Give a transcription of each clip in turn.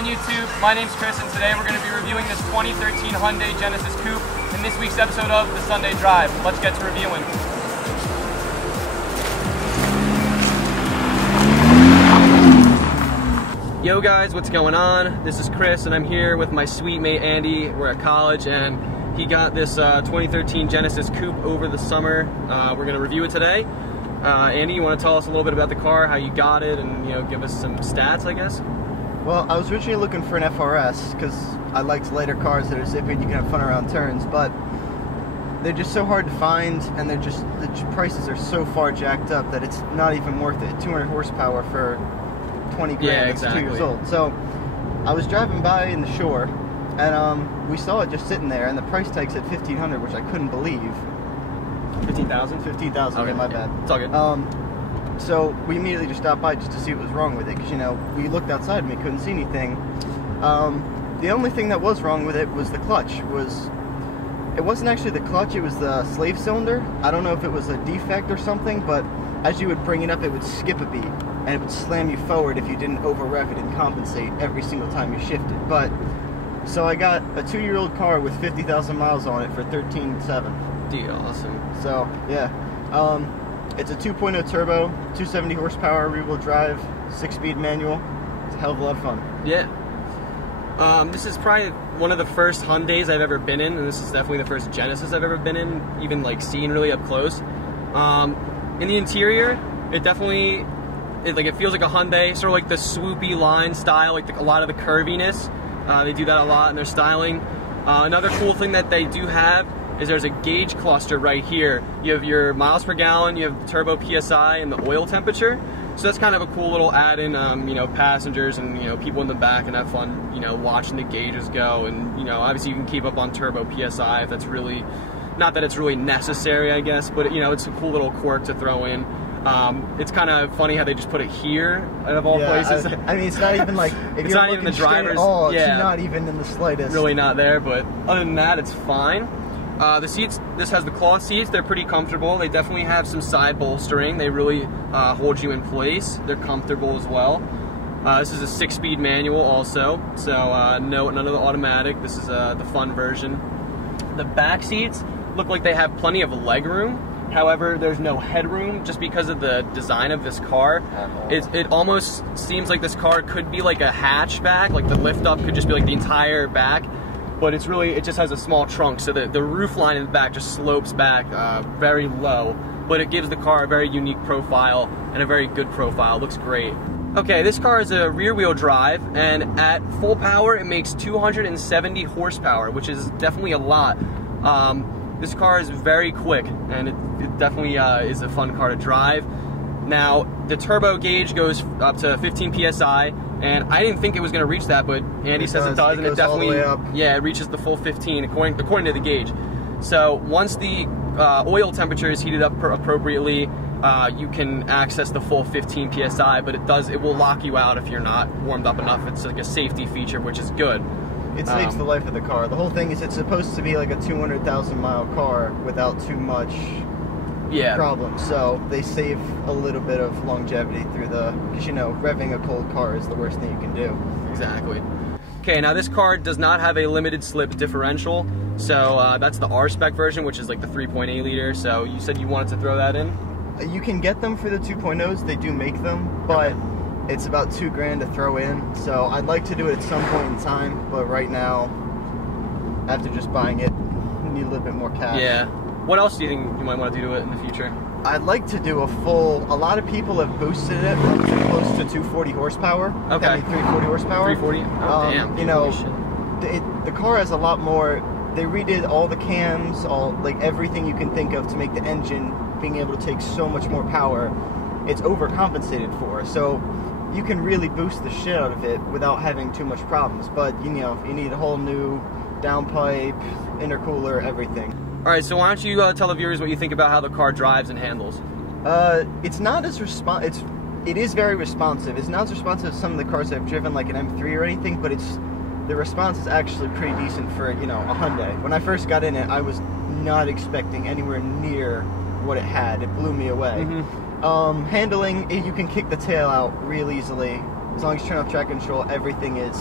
on YouTube? My name's Chris, and today we're going to be reviewing this 2013 Hyundai Genesis Coupe in this week's episode of The Sunday Drive. Let's get to reviewing. Yo guys, what's going on? This is Chris, and I'm here with my sweet mate Andy. We're at college, and he got this 2013 Genesis Coupe over the summer. We're going to review it today. Andy, you want to tell us a little bit about the car, how you got it, and give us some stats, I guess? Well, I was originally looking for an FRS because I liked lighter cars that are zippy and you can have fun around turns, but they're just so hard to find, and the prices are so far jacked up that it's not even worth it. 200 horsepower for 20 grand, yeah, that's exactly. 2 years old. So I was driving by in the shore, and we saw it just sitting there, and the price tag said $1,500, which I couldn't believe. 15,000? 15,000, okay, my bad. It's all good. So we immediately just stopped by just to see what was wrong with it, because we looked outside and we couldn't see anything. The only thing that was wrong with it was the clutch. It wasn't actually the clutch, it was the slave cylinder. I don't know if it was a defect or something, but as you would bring it up, it would skip a beat, and it would slam you forward if you didn't over rev it and compensate every single time you shifted. So I got a 2-year-old car with 50,000 miles on it for $13,700. Dude, awesome. So yeah, it's a 2.0 turbo, 270 horsepower, rear-wheel drive, 6-speed manual. It's a hell of a lot of fun. Yeah. This is probably one of the first Hyundais I've ever been in, and this is definitely the first Genesis I've ever been in, even like seen really up close. In the interior, it definitely, it feels like a Hyundai, sort of like the swoopy line style, like a lot of the curviness. They do that a lot in their styling. Another cool thing that they do have is there's a gauge cluster right here. You have your miles per gallon, you have the turbo PSI, and the oil temperature. So that's kind of a cool little add-in. Passengers and people in the back can have fun, watching the gauges go. And obviously you can keep up on turbo PSI if that's really, not that it's really necessary, I guess, but it's a cool little quirk to throw in. It's kind of funny how they just put it here out of all places. I mean, it's not even like if it's not even the driver's. All, it's not even in the slightest. Really not there, but other than that, it's fine. The seats, this has the cloth seats. They're pretty comfortable. They definitely have some side bolstering. They really hold you in place. They're comfortable as well. This is a 6-speed manual also, so none of the automatic. This is the fun version. The back seats look like they have plenty of leg room. However, there's no headroom just because of the design of this car. It almost seems like this car could be like a hatchback, like the lift up could just be like the entire back, but it just has a small trunk, so the roof line in the back just slopes back very low, but it gives the car a very unique profile and a very good profile. It looks great. Okay, this car is a rear-wheel drive, and at full power it makes 270 horsepower, which is definitely a lot. This car is very quick, and it definitely is a fun car to drive. Now, the turbo gauge goes up to 15 PSI, and I didn't think it was going to reach that, but Andy says it does, and it definitely, all the way up. Yeah, it reaches the full 15 according to the gauge. So once the oil temperature is heated up appropriately, you can access the full 15 PSI, but it will lock you out if you're not warmed up enough. It's like a safety feature, which is good. It saves the life of the car. The whole thing is it's supposed to be like a 200,000 mile car without too much problems. So they save a little bit of longevity through because revving a cold car is the worst thing you can do. Exactly. Okay, now this car does not have a limited slip differential. So that's the R-Spec version, which is like the 3.8 liter. So you said you wanted to throw that in? You can get them for the 2.0s. They do make them, but it's about $2 grand to throw in, so I'd like to do it at some point in time, but right now, after just buying it, I need a little bit more cash. Yeah. What else do you think you might want to do to it in the future? I'd like to do a lot of people have boosted it up to close to 240 horsepower. Okay. I mean 340 horsepower. 340? Oh, damn. The car has a lot more. They redid all the cams, everything you can think of to make the engine being able to take so much more power. It's overcompensated for, so you can really boost the shit out of it without having too much problems. But you need a whole new downpipe, intercooler, everything. All right, so why don't you tell the viewers what you think about how the car drives and handles? It's not as it is very responsive. It's not as responsive as some of the cars I've driven, like an M3 or anything, but the response is actually pretty decent for a Hyundai. When I first got in it, I was not expecting anywhere near what it had. It blew me away. Handling, you can kick the tail out real easily. As long as you turn off traction control, everything is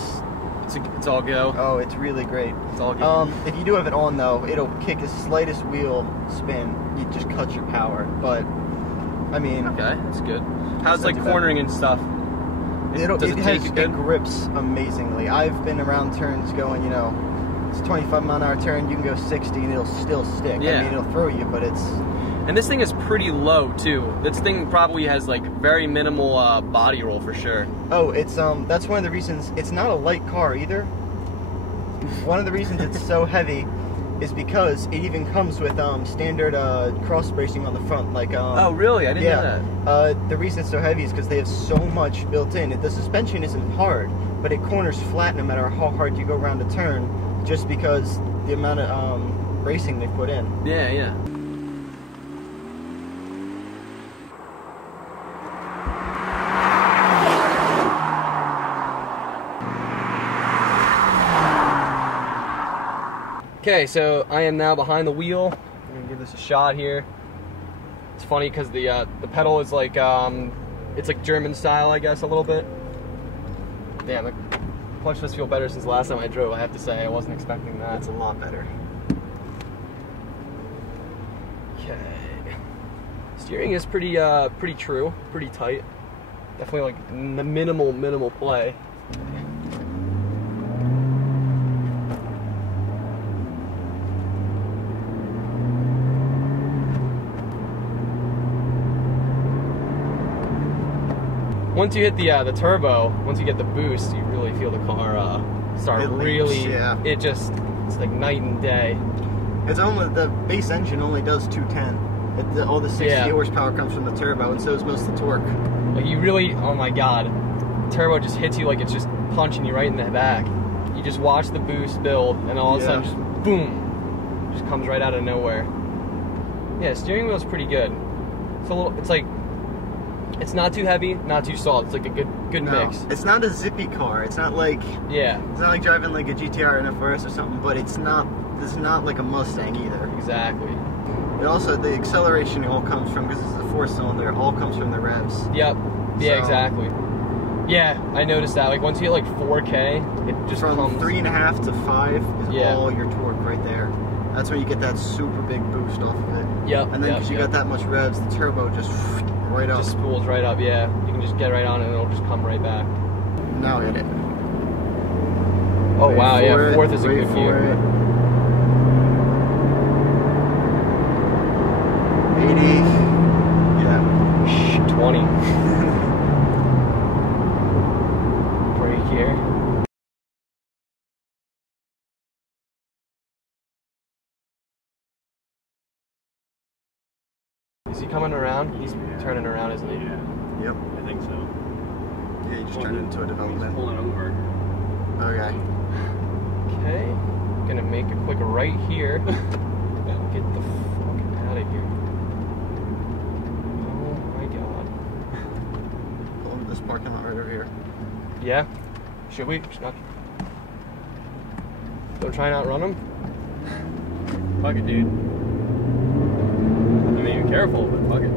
It's all go. Oh, it's really great. It's all go. If you do have it on though, it'll kick the slightest wheel spin. You just cut your power. But I mean, okay, that's good. How's like cornering and stuff? It grips amazingly. I've been around turns going, you know, it's a 25-mile-an-hour turn. You can go 60 and it'll still stick. Yeah. I mean, it'll throw you, but it's. And this thing is pretty low too. This thing probably has like very minimal body roll for sure. Oh, it's that's one of the reasons it's not a light car either. One of the reasons it's so heavy is because it even comes with standard cross bracing on the front. Like oh really? I didn't know that. The reason it's so heavy is because they have so much built in. The suspension isn't hard, but it corners flat no matter how hard you go around a turn, just because the amount of bracing they put in. Yeah, yeah. Okay, so I am now behind the wheel. I'm gonna give this a shot here. It's funny because the pedal is like it's like German style, I guess, a little bit. Damn, the clutch must feel better since the last time I drove. I have to say, I wasn't expecting that. It's a lot better. Okay. Steering is pretty true, pretty tight. Definitely like minimal play. Once you hit the turbo, once you get the boost, you really feel the car start really. Yeah. It's like night and day. It's only the base engine only does 210. All the 60 horsepower comes from the turbo, and so is most of the torque. Like you really, oh my god, turbo just hits you like it's just punching you right in the back. You just watch the boost build, and all of a sudden, just boom, just comes right out of nowhere. Yeah, steering wheel's pretty good. It's a little, it's like. It's not too heavy, not too soft. It's like a good mix. It's not a zippy car. It's not like It's not like driving like a GTR or an FRS or something. But it's not like a Mustang either. Exactly. And also the acceleration all comes from, because it's a 4-cylinder. It all comes from the revs. Yep. Yeah. So, exactly. Yeah, I noticed that. Like once you hit like 4K, it just from comes 3.5 to 5 is all your torque right there. That's when you get that super big boost off of it. Yep. And then because you got that much revs, the turbo just. Right up. Just spools right up, yeah. You can just get right on it and it'll just come right back. Now hit it. Oh wow, yeah, fourth is a good view. 80. Yeah. 20. Brake here. Is he coming around? He's turning around, isn't he? Yeah. Yep. I think so. Yeah, you just turned it into a development. He's pulling over. Okay. Okay. Gonna make a quick right here. Get the fuck out of here. Oh my god. Pull into this parking lot right over here. Yeah? Should we? Don't try and outrun him? Fuck it, dude. I mean, careful, but fuck it.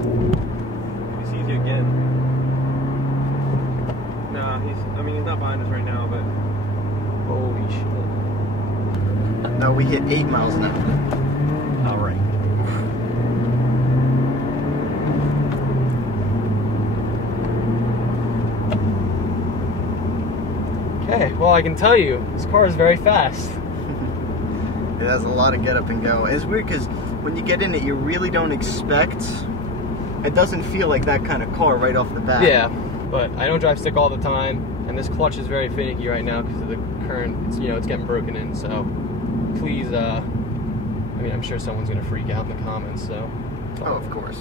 He sees you again. Nah, he's not behind us right now, but. Holy shit. No, we hit 8 miles an hour. Alright. Okay, well I can tell you, this car is very fast. It has a lot of get up and go. It's weird because when you get in it, you really don't expect. It doesn't feel like that kind of car right off the bat. Yeah, but I don't drive stick all the time, and this clutch is very finicky right now because of the current. It's getting broken in. So please, I mean, I'm sure someone's gonna freak out in the comments. So. Oh, of course.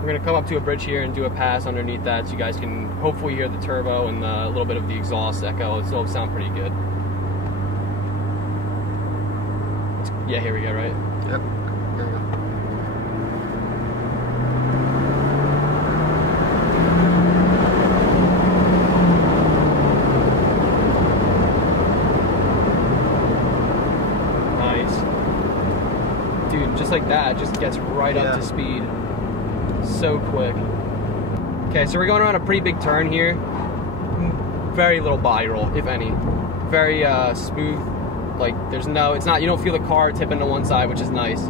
We're gonna come up to a bridge here and do a pass underneath that, so you guys can hopefully hear the turbo and a little bit of the exhaust echo. It'll sound pretty good. Yeah, here we go, right? Yep. Here we go. Nice. Dude, just like that, just gets right up to speed. So quick. Okay, so we're going around a pretty big turn here. Very little body roll, if any. very smooth. Like there's no, it's not, you don't feel the car tipping to one side, which is nice.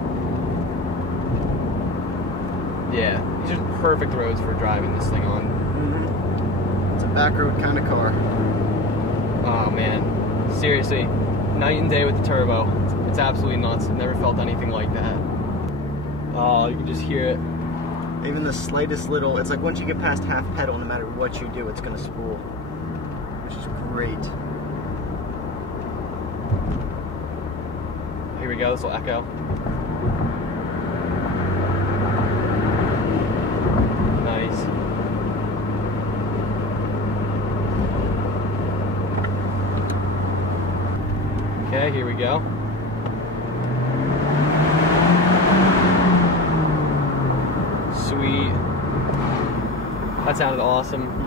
Yeah, these are perfect roads for driving this thing on. It's a back road kind of car. Oh man, seriously, night and day with the turbo. It's absolutely nuts. I've never felt anything like that. Oh, you can just hear it. Even the slightest little, it's like once you get past half pedal, no matter what you do, it's gonna spool, which is great. Here we go, this will echo. Nice. Okay, here we go. Sweet. That sounded awesome.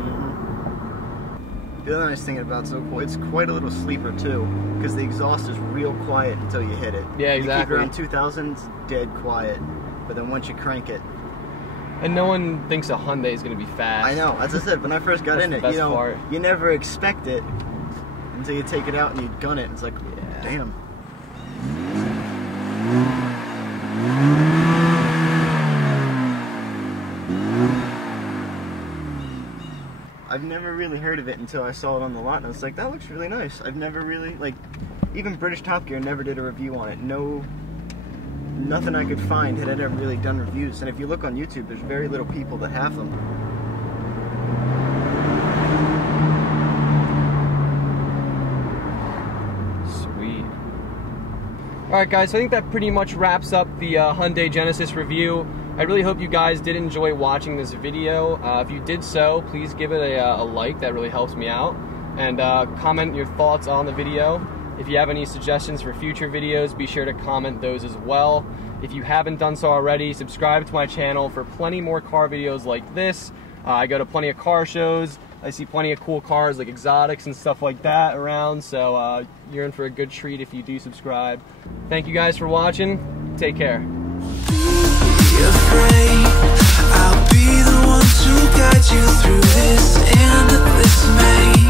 The other nice thing about so cool, it's quite a little sleeper too, because the exhaust is real quiet until you hit it. Yeah, exactly. You keep it around 2000s, dead quiet, but then once you crank it. And no one thinks a Hyundai is going to be fast. I know, as I said, when I first got in it, you know, you never expect it until you take it out and you gun it. It's like, yeah. Damn. I've never really heard of it until I saw it on the lot, and I was like, that looks really nice. I've never really, like, even British Top Gear never did a review on it. Nothing I could find had ever really done reviews. And if you look on YouTube, there's very little people that have them. Sweet. Alright guys, so I think that pretty much wraps up the Hyundai Genesis review. I really hope you guys did enjoy watching this video. If you did so, please give it a like. That really helps me out. And comment your thoughts on the video. If you have any suggestions for future videos, be sure to comment those as well. If you haven't done so already, subscribe to my channel for plenty more car videos like this. I go to plenty of car shows. I see plenty of cool cars like exotics and stuff like that around. So you're in for a good treat if you do subscribe. Thank you guys for watching. Take care. Afraid I'll be the one to guide you through this endless maze.